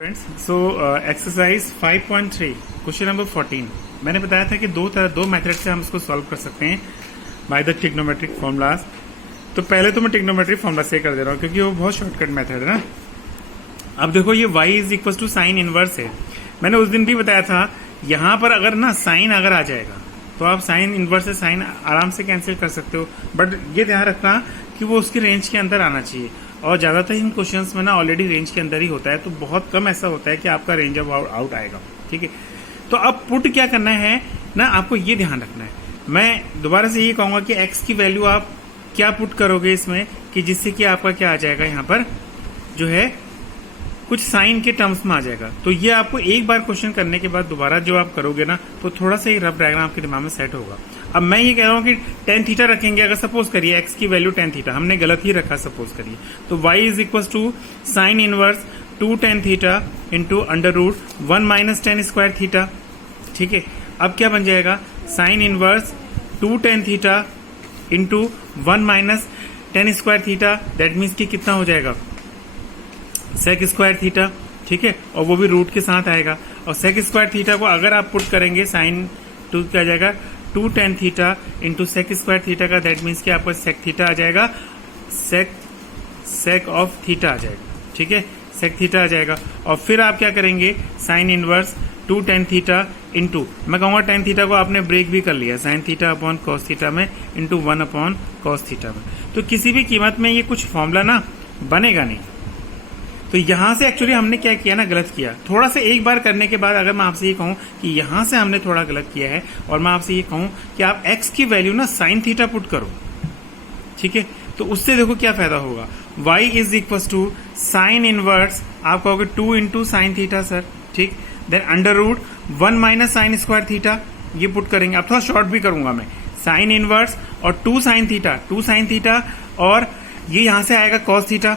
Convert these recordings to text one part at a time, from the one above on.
Friends so exercise 5.3 question number 14 मैंने बताया था कि दो मेथड से हम इसको सॉल्व कर सकते हैं बाय द ट्रिग्नोमेट्रिक फॉर्मूलाज। तो पहले तो मैं ट्रिग्नोमेट्रिक फॉर्मूला से कर दे रहा हूँ क्योंकि वो बहुत शॉर्टकट मेथड है ना। अब देखो ये y is equal to sine inverse है। मैंने उस दिन भी बताया था यहाँ पर अगर ना साइन अगर आ जाएगा तो आप साइन इनवर्स से साइन आराम से कैंसिल कर सकते हो, बट ये ध्यान रखना कि वो उसकी रेंज के अंदर आना चाहिए। और ज्यादातर इन क्वेश्चंस में ना ऑलरेडी रेंज के अंदर ही होता है, तो बहुत कम ऐसा होता है कि आपका रेंज ऑफ आउट आएगा। ठीक है, तो अब पुट क्या करना है ना, आपको ये ध्यान रखना है। मैं दोबारा से ये कहूंगा कि x की वैल्यू आप क्या पुट करोगे इसमें कि जिससे कि आपका क्या आ जाएगा, यहाँ पर जो है कुछ साइन के टर्म्स में आ जाएगा। तो ये आपको एक बार क्वेश्चन करने के बाद दोबारा जो आप करोगे ना तो थोड़ा सा ही रफ डायग्राम आपके दिमाग में सेट होगा। अब मैं ये कह रहा हूँ कि tan थीटा रखेंगे, अगर सपोज करिए x की वैल्यू tan थीटा, हमने गलत ही रखा सपोज करिए, तो y is equal to sine inverse 2 tan theta into under root 1 minus tan square theta. ठीक है, अब क्या बन जाएगा, sine inverse 2 tan theta into 1 minus tan square theta, that means कि कितना हो जाएगा सेक स्क्वायर थीटा। ठीक है, और वो भी रूट के साथ आएगा। और सेक स्क्वायर थीटा को अगर आप पुट करेंगे साइन टू क्या जाएगा 2 tan theta into sec square theta का, दैट मीन्स कि आपका सेक थीटा आ जाएगा, सेक ऑफ थीटा आ जाएगा। ठीक है, सेक थीटा आ जाएगा। और फिर आप क्या करेंगे, sign inverse 2 tan theta into, मैं कहूंगा tan थीटा को आपने ब्रेक भी कर लिया, sine theta upon cos theta में इंटू 1 अपॉन कॉस थीटा में। तो किसी भी कीमत में ये कुछ फॉर्मूला ना बनेगा नहीं। तो यहां से एक्चुअली हमने क्या किया ना, गलत किया थोड़ा सा। एक बार करने के बाद अगर मैं आपसे ये कहूं कि यहां से हमने थोड़ा गलत किया है और मैं आपसे ये कहूं कि आप x की वैल्यू ना साइन थीटा पुट करो, ठीक है, तो उससे देखो क्या फायदा होगा। y is equal to sine inverse, आप कहोगे 2 इंटू साइन थीटा सर, ठीक, then under root 1 minus sine square theta, ये पुट करेंगे। अब थोड़ा शॉर्ट भी करूंगा मैं, साइन इनवर्स और 2 साइन थीटा और ये यहां से आएगा कॉस थीटा।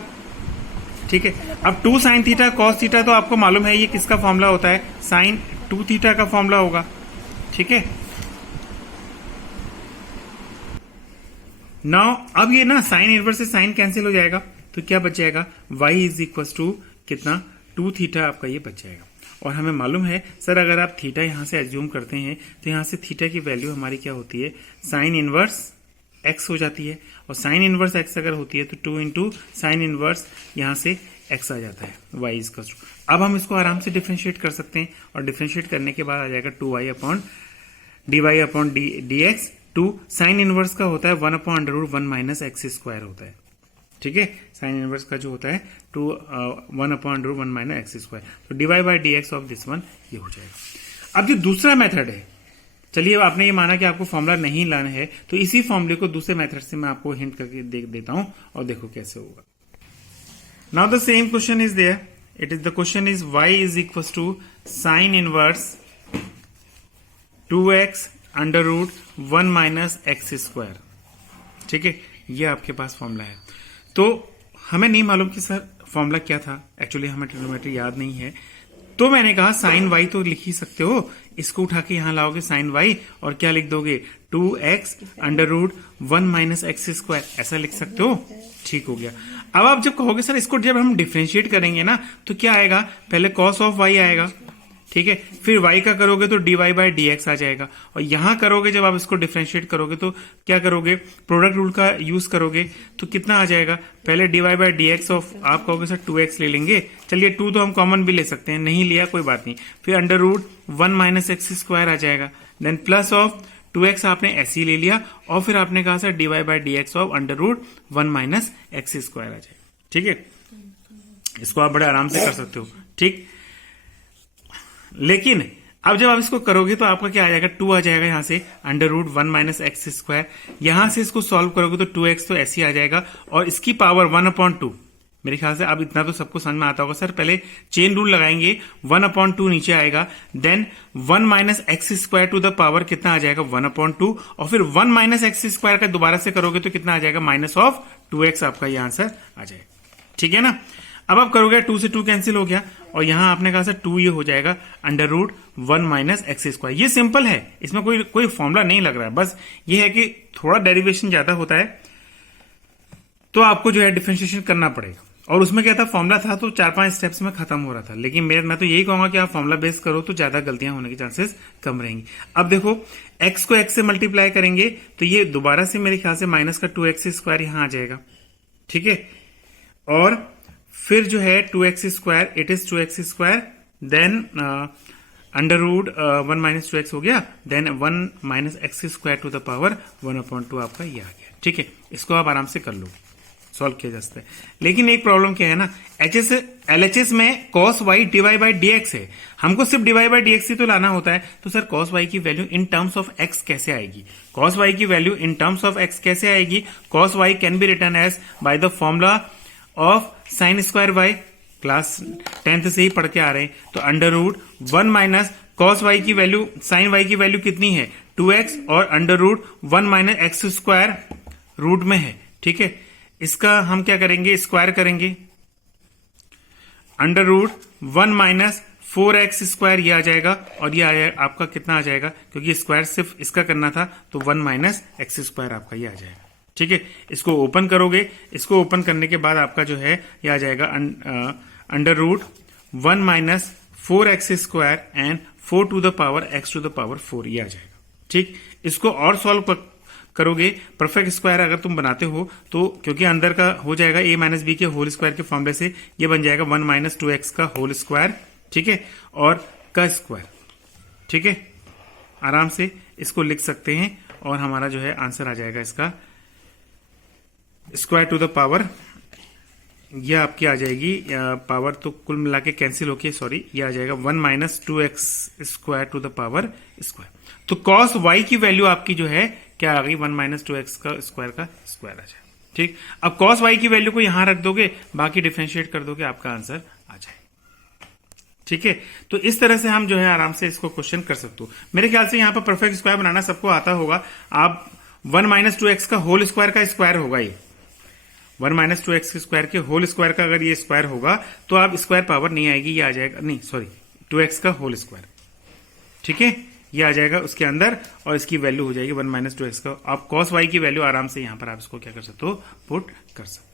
ठीक है, अब 2 साइन थीटा कॉस थीटा तो आपको मालूम है ये किसका फॉर्मूला होता है, साइन 2 थीटा का फॉर्मूला होगा। ठीक है, नाउ अब ये ना साइन इनवर्स से साइन कैंसिल हो जाएगा, तो क्या बच जाएगा, y इज इक्वल टू कितना 2 थीटा आपका ये बच जाएगा। और हमें मालूम है सर अगर आप थीटा यहां से एज्यूम करते हैं तो यहां से थीटा की वैल्यू हमारी क्या होती है, साइन इनवर्स x हो जाती है। और साइन इनवर्स x अगर होती है तो 2 इंटू साइन इनवर्स यहां से x आ जाता है, y इज इक्वल टू। अब हम इसको आराम से डिफरेंशिएट कर सकते हैं और डिफरेंशिएट करने के बाद आ जाएगा 2y upon dy upon dx। 2 sine inverse का होता है 1 upon under root 1 minus x square होता है। ठीक है, साइन इनवर्स का जो होता है 1 upon under root 1 minus x square, तो dy by dx of this one ये हो जाएगा। अब जो दूसरा मेथड है, चलिए आपने ये माना कि आपको फॉर्मूला नहीं लाना है, तो इसी फॉर्मूले को दूसरे मेथड से मैं आपको हिंट करके देख देता हूं और देखो कैसे होगा। Now the same question is there, it is the question is y is equal to sine inverse 2x under root 1 minus x square. ठीक है, ये आपके पास फॉर्मूला है। तो हमें नहीं मालूम कि सर फॉर्मूला क्या था, एक्चुअली हमें ट्रिग्नोमेट्री याद नहीं है, तो मैंने कहा साइन y तो लिख ही सकते हो, इसको उठा के यहां लाओगे साइन y और क्या लिख दोगे 2x under root 1 minus x square, ऐसा लिख सकते हो। ठीक हो गया। अब आप जब कहोगे सर इसको जब हम डिफरेंशिएट करेंगे ना तो क्या आएगा, पहले कॉस ऑफ y आएगा, ठीक है, फिर y का करोगे तो dy बाई dx आ जाएगा। और यहां करोगे जब आप इसको डिफरेंशिएट करोगे तो क्या करोगे, प्रोडक्ट रूल का यूज करोगे तो कितना आ जाएगा, पहले dy बाई dx ऑफ, आप कहोगे सर 2x ले लेंगे, चलिए 2 तो हम कॉमन भी ले सकते हैं, नहीं लिया कोई बात नहीं, फिर under root 1 minus x square आ जाएगा, देन प्लस ऑफ 2x आपने ऐसे ही ले लिया और फिर आपने कहा sir dy by dx of under root 1 minus x square आ जाएगा। ठीक है, इसको आप बड़े आराम से कर सकते हो। ठीक, लेकिन अब जब आप इसको करोगे तो आपका क्या आ जाएगा, 2 आ जाएगा यहां से under root 1 minus x square, यहां से इसको सॉल्व करोगे तो 2x तो ऐसे ही आ जाएगा और इसकी पावर 1 अपॉन 2। मेरे ख्याल से अब इतना तो सबको समझ में आता होगा, सर पहले चेन रूल लगाएंगे, 1 अपॉन 2 नीचे आएगा, then 1 minus x square to the power कितना आ जाएगा 1 अपॉन 2, और फिर 1 माइनस एक्स स्क्वायर का दोबारा से करोगे तो कितना आ जाएगा, माइनस ऑफ 2x आपका ये आंसर आ जाएगा। ठीक है ना, अब आप करोगे 2 से 2 कैंसिल हो गया और यहां आपने कहा सर 2 ये हो जाएगा under root 1 minus x square. ये सिंपल है, इसमें कोई फॉर्मूला नहीं लग रहा है, बस ये है कि थोड़ा डेरिवेशन ज्यादा होता है तो आपको जो है डिफरेंशिएशन करना पड़ेगा। और उसमें क्या था, फॉर्मूला था तो 4-5 स्टेप्स में खत्म हो रहा था। लेकिन मैं तो यही कहूंगा कि आप फॉर्मूला बेस करो तो ज्यादा गलतियां होने के चांसेस कम रहेंगी। अब देखो x को x से मल्टीप्लाई करेंगे तो ये दोबारा से मेरे ख्याल से माइनस का 2x² यहां आ जाएगा, ठीक है। और फिर जो है 2x², it is 2x², then under root 1 minus 2x हो गया, then 1 minus x² to the power 1/2 आपका ये आ गया, ठीक है। इसको आप आराम से कर लो, सॉल्व किया जा सकता है। लेकिन एक प्रॉब्लम क्या है ना, LHS में cos y dy by dx है, हमको सिर्फ dy बाई dx ही तो लाना होता है। तो सर cos y की value in terms of x कैसे आएगी? cos y की value in terms of x कैसे आएगी? cos y can be written as by the formula of sin square y, class 10th से ही पढ़ के आ रहे हैं। तो under root 1 minus cos y की वैल्यू, sin y की वैल्यू कितनी है 2x, और under root 1 minus x² root में है, ठीक है। इसका हम क्या करेंगे, स्क्वायर करेंगे, अंडर रूट 1 माइनस 4x² ये आ जाएगा, और ये आ जाएगा आपका कितना आ जाएगा, क्योंकि स्क्वायर सिर्फ इसका करना था तो 1 माइनस x² आपका ये आ जाएगा, ठीक है। इसको ओपन करोगे, इसको ओपन करने के बाद आपका जो है ये आ जाएगा under root 1 minus 4x² and 4 to the power x to the power 4 ये आ जाएगा, ठीक। इसको और सॉल्व करोगे, परफेक्ट स्क्वायर अगर तुम बनाते हो तो, क्योंकि अंदर का हो जाएगा a माइनस बी के होल स्क्वायर के फॉर्मूले से, ये बन जाएगा 1 माइनस 2x का होल स्क्वायर, ठीक है, और का स्क्वायर, ठीक है। आराम से इसको लिख सकते हैं और हमारा जो है आंसर आ जाएगा इसका स्क्वायर टू द पावर, ये आपकी आ जाएगी पावर तो कुल मिला के कैंसिल होके, सॉरी, ये आ जाएगा 1 minus 2x² to the power square. तो cos y की वैल्यू आपकी जो है क्या आ गई, 1 माइनस 2x का स्क्वायर आ जाए, ठीक। अब cos y की वैल्यू को यहां रख दोगे, बाकी डिफरेंशिएट कर दोगे, आपका आंसर आ जाए, ठीक है। तो इस तरह से हम जो है आराम से इसको क्वेश्चन कर सकते हो। मेरे ख्याल से यहां पर परफेक्ट स्क्वायर बनाना सबको आता होगा। आप 1 माइनस 2x का होल स्क्वायर का स्क्वायर होगा, ये 1 माइनस 2x स्क्वायर के होल स्क्वायर का अगर ये स्क्वायर होगा तो आप स्क्वायर पावर नहीं आएगी, ये आ जाएगा, नहीं सॉरी 2x का होल स्क्वायर, ठीक है, ये आ जाएगा उसके अंदर, और इसकी वैल्यू हो जाएगी 1 माइनस 2x का। आप cos y की वैल्यू आराम से यहां पर आप इसको क्या कर सकते हो, पुट कर सकते हो।